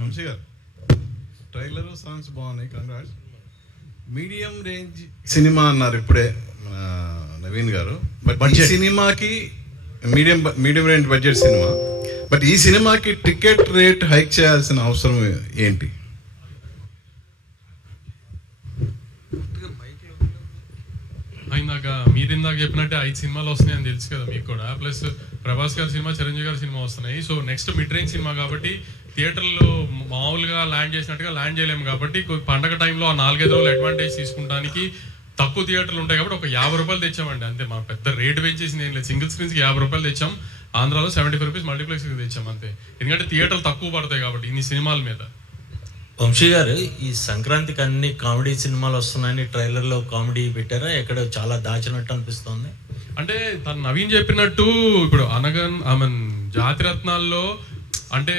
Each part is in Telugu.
వంశీ గారు, ట్రైలర్ సాంగ్స్ బాగున్నాయి, కంగ్రాట్స్. మీడియం రేంజ్ సినిమా అన్నారు ఇప్పుడే నవీన్ గారు. బట్ ఈ సినిమాకి medium range budget cinema, but ఈ సినిమాకి టికెట్ రేట్ హైక్ చేయాల్సిన అవసరం ఏంటి? ఇందాక చెప్పినట్టే 5 సినిమాలు వస్తున్నాయని తెలుసు కదా మీకు కూడా. ప్లస్ ప్రభాస్ గారి సినిమా, చిరంజీవి గారి సినిమా వస్తున్నాయి. So next mid range cinema కాబట్టి థియేటర్లో మామూలుగా ల్యాండ్ చేసినట్టుగా ల్యాండ్ చేయలేము. కాబట్టి పండగ టైంలో ఆ 4-5 రోజులు అడ్వాంటేజ్ తీసుకుంటానికి తక్కువ థియేటర్లు ఉంటాయి కాబట్టి ఒక 50 రూపాయలు తెచ్చామండి అంతే. మా పెద్ద రేట్ పెంచేసింది ఏం లేదు. సింగిల్ స్క్రీన్స్కి 50 రూపాయలు తెచ్చాం. ఆంధ్రాలో 75 రూపీస్ మల్టీప్లెక్స్కి తెచ్చాం అంతే. ఎందుకంటే థియేటర్లు తక్కువ పడతాయి కాబట్టి ఇన్ని సినిమాల మీద. వంశీ గారు, ఈ సంక్రాంతికి అన్ని కామెడీ సినిమాలు వస్తున్నాయని ట్రైలర్లో కామెడీ పెట్టారా? ఎక్కడ చాలా దాచినట్టు అనిపిస్తుంది. అంటే తను నవీన్ చెప్పినట్టు ఇప్పుడు జాతిరత్నాల్లో అంటే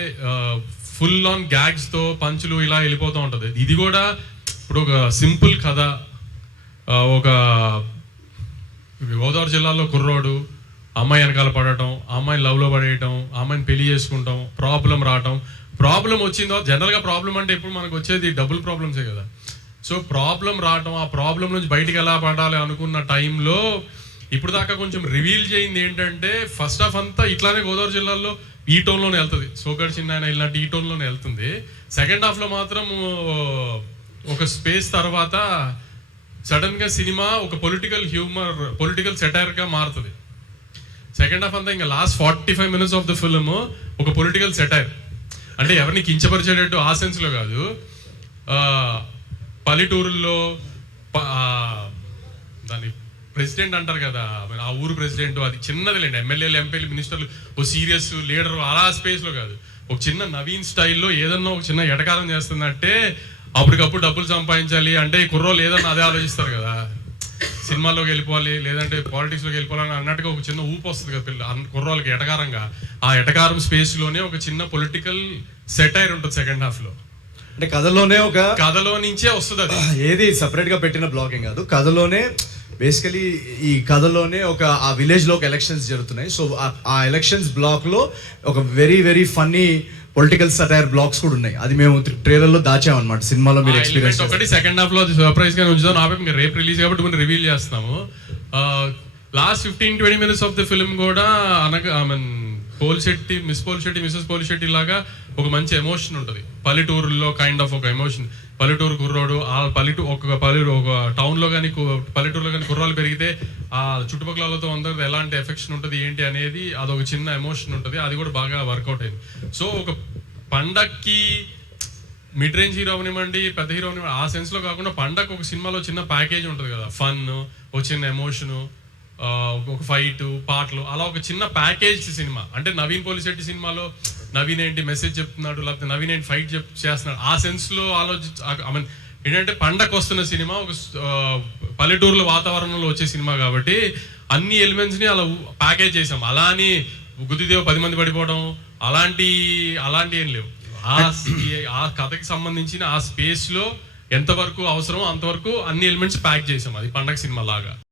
ఫుల్ ఆన్ గ్యాగ్స్తో పంచులు ఇలా వెళ్ళిపోతూ ఉంటుంది. ఇది కూడా ఇప్పుడు ఒక సింపుల్ కథ, ఒక గోదావరి జిల్లాలో కుర్రోడు అమ్మాయి వెనకాల పడటం, అమ్మాయిని లవ్లో పడేయటం, అమ్మాయిని పెళ్లి చేసుకుంటాం, ప్రాబ్లం రావటం. ప్రాబ్లం వచ్చిందో జనరల్గా ప్రాబ్లం అంటే ఇప్పుడు మనకు వచ్చేది డబుల్ ప్రాబ్లమ్సే కదా. సో ప్రాబ్లం రావటం, ఆ ప్రాబ్లం నుంచి బయటికి ఎలా పడాలి అనుకున్న టైంలో ఇప్పుడు దాకా కొంచెం రివీల్ చేయింది ఏంటంటే ఫస్ట్ హాఫ్ అంతా ఇట్లానే గోదావరి జిల్లాలో ఈ టోన్లోనే వెళ్తుంది. సోకర్ చిన్న ఆయన ఇలాంటి ఈ టోన్లోనే వెళ్తుంది. సెకండ్ హాఫ్లో మాత్రం ఒక స్పేస్ తర్వాత సడన్గా సినిమా ఒక పొలిటికల్ హ్యూమర్, పొలిటికల్ సెటైర్గా మారుతుంది. సెకండ్ హాఫ్ అంతా ఇంకా last 45 minutes of the film ఒక పొలిటికల్ సెటైర్. అంటే ఎవరిని కించపరిచేటట్టు ఆ సెన్స్లో కాదు. పల్లెటూరుల్లో దాన్ని ప్రెసిడెంట్ అంటారు కదా, ఆ ఊరు ప్రెసిడెంట్, అది చిన్నది లేండి. ఎమ్మెల్యేలు, ఎంపీలు, మినిస్టర్లు, ఓ సీరియస్ లీడర్ అలా స్పేస్లో కాదు. ఒక చిన్న నవీన్ స్టైల్లో ఏదన్నా ఒక చిన్న ఎటకారం చేస్తుందంటే అప్పటికప్పుడు డబ్బులు సంపాదించాలి అంటే కుర్రోళ్ళు ఏదన్నా అదే ఆలోచిస్తారు కదా. సినిమాల్లోకి వెళ్ళిపోవాలి లేదంటే పాలిటిక్స్లోకి వెళ్ళిపోవాలని అన్నట్టుగా ఒక చిన్న ఊపు వస్తుంది కదా పిల్లలు కుర్రోళ్ళకి ఎటకారంగా. ఆ ఎటకారం స్పేస్లోనే ఒక చిన్న పొలిటికల్ సెటైర్ ఉంటుంది సెకండ్ హాఫ్లో. అంటే కథలో నుంచే వస్తుంది. అది ఏది సపరేట్ గా పెట్టిన బ్లాకింగ్ కాదు, కథలోనే బేసికలీ ఈ కథలోనే ఆ విలేజ్ లో ఒక ఎలక్షన్స్ జరుగుతున్నాయి. సో ఆ ఎలక్షన్స్ బ్లాక్ లో ఒక very very funny political satire blocks కూడా ఉన్నాయి. అది మేము ట్రైలర్ లో దాచామన్నమాట. సినిమాలో మీరు ఎక్స్పీరియన్స్ ఒకటి సెకండ్ హాఫ్ లో సర్ప్రైజ్ గా ఉంచుదాం. ఇంకా రేపు రిలీజ్ కాబట్టి మనం రివీల్ చేస్తున్నాము. Last 15-20 minutes of the film కూడా మిస్సెస్ పోలిశెట్టి లాగా ఒక మంచి ఎమోషన్ ఉంటుంది. పల్లెటూరులో కైండ్ ఆఫ్ ఒక ఎమోషన్. పల్లెటూరు కుర్రోడు, ఆ ఒక టౌన్లో కానీ పల్లెటూరులో కానీ కుర్రాలు పెరిగితే ఆ చుట్టుపక్కలతో అందరితో ఎలాంటి ఎఫెక్షన్ ఉంటుంది ఏంటి అనేది అదొక చిన్న ఎమోషన్ ఉంటుంది. అది కూడా బాగా వర్కౌట్ అయింది. సో ఒక పండక్కి మిడ్ రేంజ్ హీరో అవనివ్వండి, పెద్ద హీరో అవనివ్వండి, ఆ సెన్స్లో కాకుండా పండగ ఒక సినిమాలో చిన్న ప్యాకేజ్ ఉంటుంది కదా. ఫన్, ఒక చిన్న ఎమోషను, ఒక ఫైట్, పాటలు, అలా ఒక చిన్న ప్యాకేజ్ సినిమా. అంటే నవీన్ పోలిశెట్టి సినిమాలో నవీన్ ఏంటి మెసేజ్ చెప్తున్నాడు, లేకపోతే నవీన్ ఏంటి ఫైట్ చేస్తున్నాడు, ఆ సెన్స్లో ఏంటంటే పండగ వస్తున్న సినిమా, ఒక పల్లెటూరులో వాతావరణంలో వచ్చే సినిమా కాబట్టి అన్ని ఎలిమెంట్స్ని అలా ప్యాకేజ్ చేసాం. అలా అని గుద్దిదేవ 10 మంది పడిపోవడం అలాంటి ఏం లేవు. ఆ కథకి సంబంధించిన ఆ స్పేస్లో ఎంతవరకు అవసరమో అంతవరకు అన్ని ఎలిమెంట్స్ ప్యాక్ చేసాం. అది పండగ సినిమా లాగా.